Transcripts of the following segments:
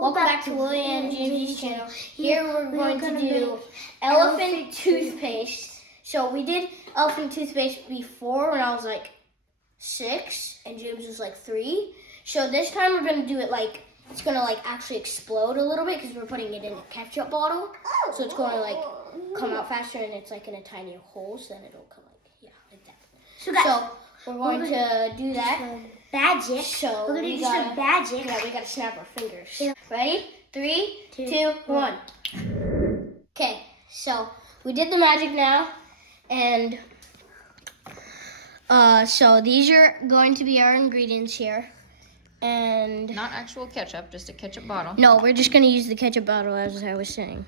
Welcome back to Willie and Jamie's channel. Here we're going to do elephant toothpaste. So we did elephant toothpaste before when I was like 6 and James was like 3. So this time we're going to do it like, it's going to like actually explode a little bit because we're putting it in a ketchup bottle. So it's going to like come out faster and it's like in a tiny hole, so then it'll come like that. So we're going to do that. Magic. So we're gonna do some magic. Yeah, we gotta snap our fingers. Yeah. Ready? 3, 2, 1. Okay, so we did the magic now, and so these are going to be our ingredients here, and not actual ketchup, just a ketchup bottle. no, we're just gonna use the ketchup bottle as I was saying.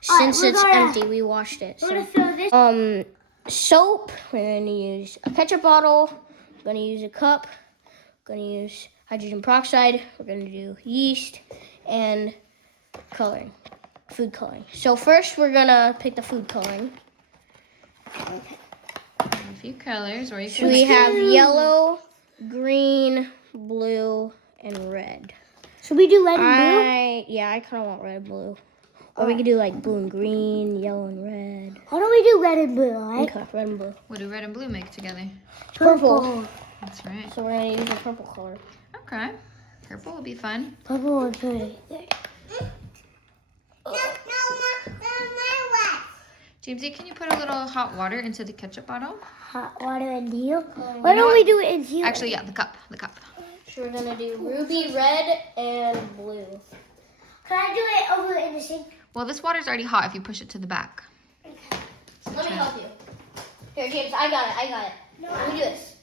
Since it's empty, we washed it. We're gonna fill this. Soap. We're gonna use a ketchup bottle. We're gonna use a cup. We're gonna use hydrogen peroxide. We're gonna do yeast and coloring, food coloring. So first, we're gonna pick the food coloring. A few colors, or you So can. we have yellow, green, blue, and red. Should we do red and blue? Yeah, I kind of want red and blue. Or we could do like blue and green, yellow and red. Why don't we do red and blue, right? Okay, red and blue. What do red and blue make together? Purple. That's right. So we're gonna use the purple color. Okay. Purple will be fun. Purple and pretty. Jamesy, can you put a little hot water into the ketchup bottle? Hot water and deal. Why don't we do it in here? Actually, yeah, the cup. So we're gonna do ruby, red, and blue. Can I do it over in the sink? Well, this water's already hot if you push it to the back. Let me help you. Here, James, I got it. No, Let me do this.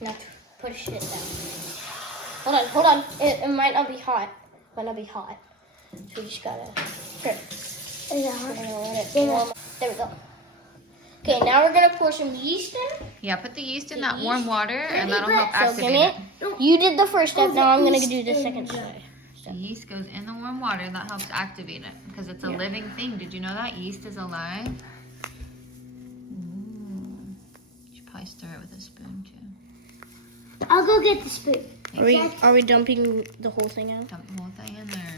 Now push it down. Hold on. It might not be hot. So we just gotta. Here. Is it hot? We're gonna let it warm. There we go. Okay, now we're gonna pour some yeast in. Yeah, put the yeast in that warm water, and that'll help So give activate me it. it. You did the first step. Now I'm gonna do the second step. The yeast goes in the warm water. That helps activate it because it's a living thing. Did you know that yeast is alive? Ooh. You should probably stir it with a spoon too. I'll go get the spoon. Are we dumping the whole thing out? Dump the whole thing in there.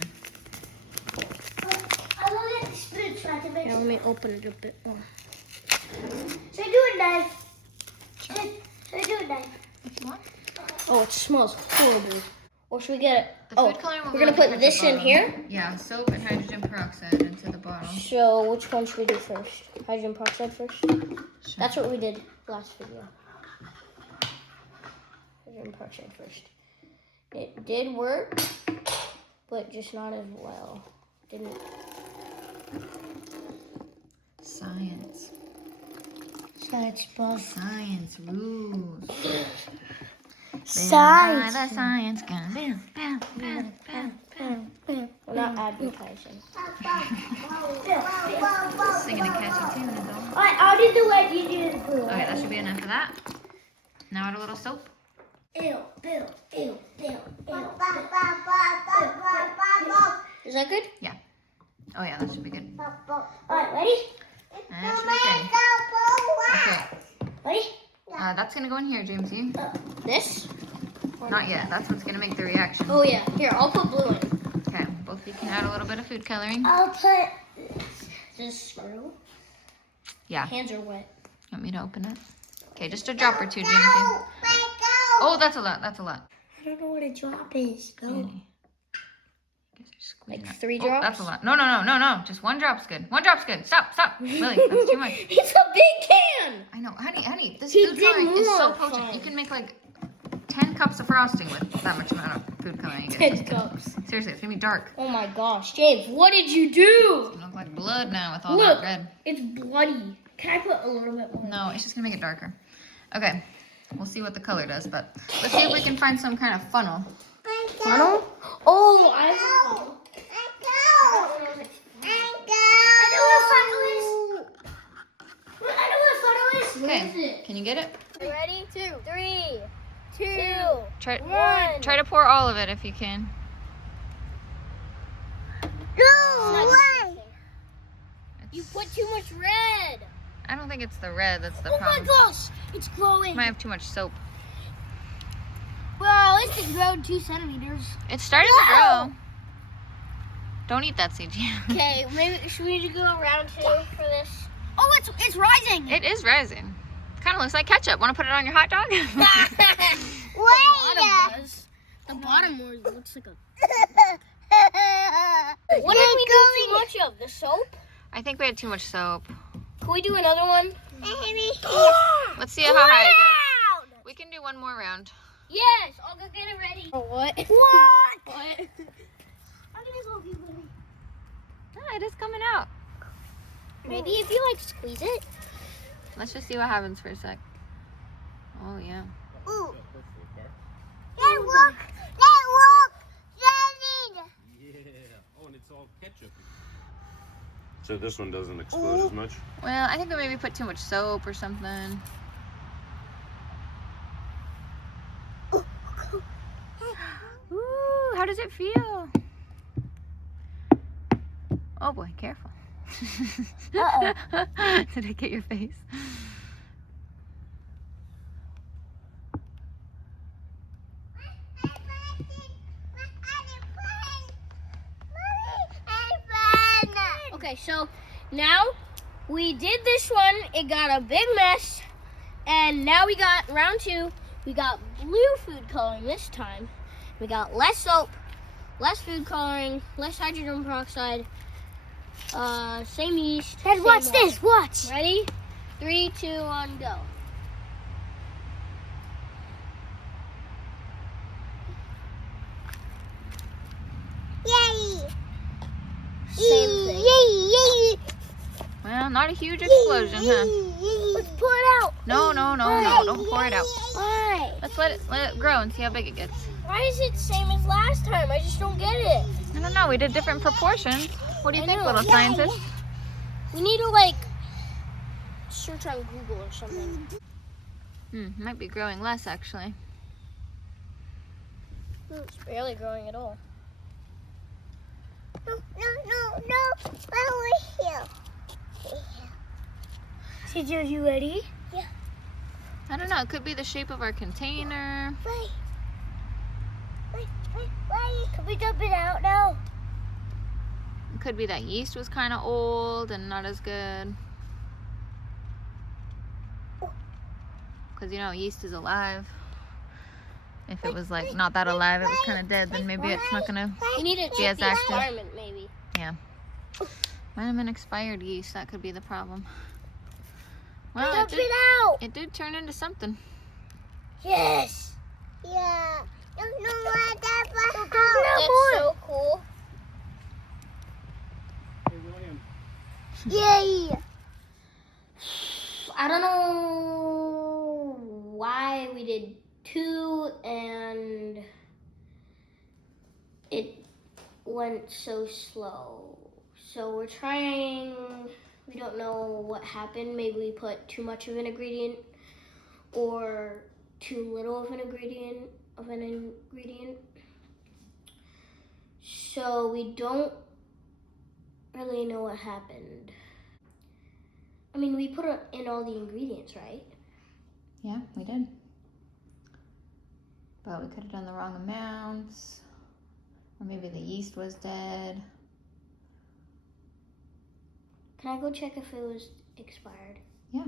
I'll go get the spoon so I can make Here, let me open it a bit more. Should I do a knife? Should I do a knife? If you want. Oh, it smells horrible. Or should we get it? The food coloring will we're go gonna in the put this ketchup in bottle. here. Yeah, soap and hydrogen peroxide into the bottle. So which one should we do first? Hydrogen peroxide first? Sure. That's what we did last video. Hydrogen peroxide first. It did work, but just not as well. Didn't. Science. Science rules. Science. The science gun. We're not advertising. Singing a catchy tune is all. Alright, I'll do the red, you do the blue. Okay, that should be enough of that. Now add a little soap. Ew. Is that good? Yeah. Oh yeah, that should be good. Alright, ready? And that should be good. Okay. Ready? That's gonna go in here, Jamesy. This? Not yet. That's what's gonna make the reaction. Oh yeah. Here, I'll put blue in. Okay. Both of you can add a little bit of food coloring. I'll put This screw. Yeah. Hands are wet. Want me to open it? Okay, just a drop or two, Jamesy. Oh, that's a lot. I don't know what a drop is. Go. Like 3 Oh, drops. that's a lot. No. Just one drop's good. One drop's good. Stop. Lily, that's too much. It's a big can. I know, honey. This He food did coloring is so more potent. fun. You can make like 10 cups of frosting with that much amount of food coloring. 10 cups. Seriously, it's gonna be dark. Oh my gosh, James, what did you do? It's gonna look like blood now with all Look, that red. it's bloody. Can I put a little bit more? No, it's just gonna make it darker. Okay, we'll see what the color does, but let's see if we can find some kind of funnel. Funnel? Oh, I know. Okay, can you get it? Ready? 2, 3, 2, Try to pour all of it if you can. You put too much red. I don't think it's the red that's the Oh my problem. gosh, it's glowing. Might have too much soap. Well, it's grown 2 centimeters. It's starting to grow. Don't eat that, CG. Okay, maybe should we go around 2 for this? Oh, it's rising. It is rising. Kind of looks like ketchup. Want to put it on your hot dog? The bottom more looks like a. What did we do too much of? The soap? I think we had too much soap. Can we do another one? Let's see how high it goes. We can do one more round. Yes, I'll go get it ready. What? What? Ah, it is coming out. Maybe if you like squeeze it. Let's just see what happens for a sec. Oh, yeah. Ooh. Yeah. Oh, and it's all ketchup. So this one doesn't explode as much? Well, I think we maybe put too much soap or something. Ooh, how does it feel? Oh boy, careful. Uh-oh. Did it get your face? Okay, so now we did this one. It got a big mess. And now we got round 2. We got blue food coloring this time. We got less soap, less food coloring, less hydrogen peroxide, same yeast. Dad, same watch water. this. Watch. Ready? 3, 2, 1, go. Yay! Same thing. Yay! Well, not a huge explosion, huh? Let's pour it out. No, don't pour it out. Why? Let's let it grow and see how big it gets. Why is it same as last time? I just don't get it. I don't know, we did different proportions. What do you I think, know. little scientist? We need to like search on Google or something. Might be growing less, actually. It's barely growing at all. No. Over here. Did you ready? Yeah. I don't know, it could be the shape of our container. Wait. Can we dump it out now? It could be that yeast was kind of old and not as good. Because, you know, yeast is alive. If it was, like, not that alive, it was kind of dead, then maybe it's not going to We need to be as check the active. experiment, maybe. Yeah. Might have been expired yeast. That could be the problem. Well, Dump it out. it did turn into something. Yes. Yeah. No, That's so cool. Hey, William. Yay. I don't know why we did 2 and it went so slow. So we're trying, we don't know what happened. Maybe we put too much of an ingredient or too little of an ingredient. So we don't really know what happened. I mean, we put in all the ingredients, right? Yeah, we did. But we could have done the wrong amounts. Or maybe the yeast was dead. Can I go check if it was expired? Yeah.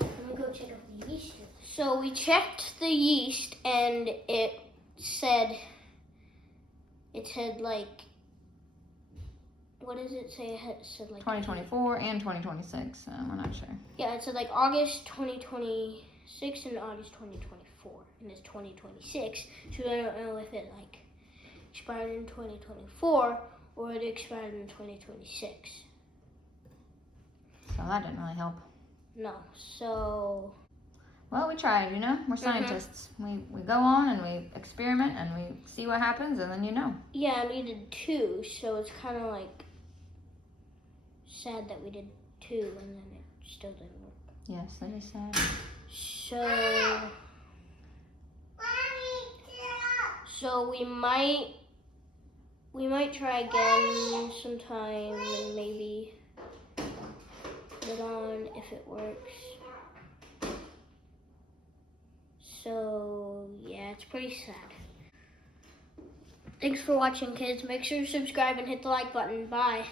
Let me go check if the yeast is. So we checked the yeast and it said like, what does it say? It said like 2024 and 2026. We're not sure. Yeah, it said like August 2026 and August 2024, and it's 2026. So I don't know if it like expired in 2024 or it expired in 2026. So that didn't really help. No, so Well, we tried, you know? We're scientists. We go on and we experiment and we see what happens and then you know. yeah, and we did 2, so it's kind of like sad that we did 2 and then it still didn't work. Yes, that is sad. So we might try again sometime and maybe put it on if it works. So, yeah, it's pretty sad. Thanks for watching, kids. Make sure to subscribe and hit the like button. Bye.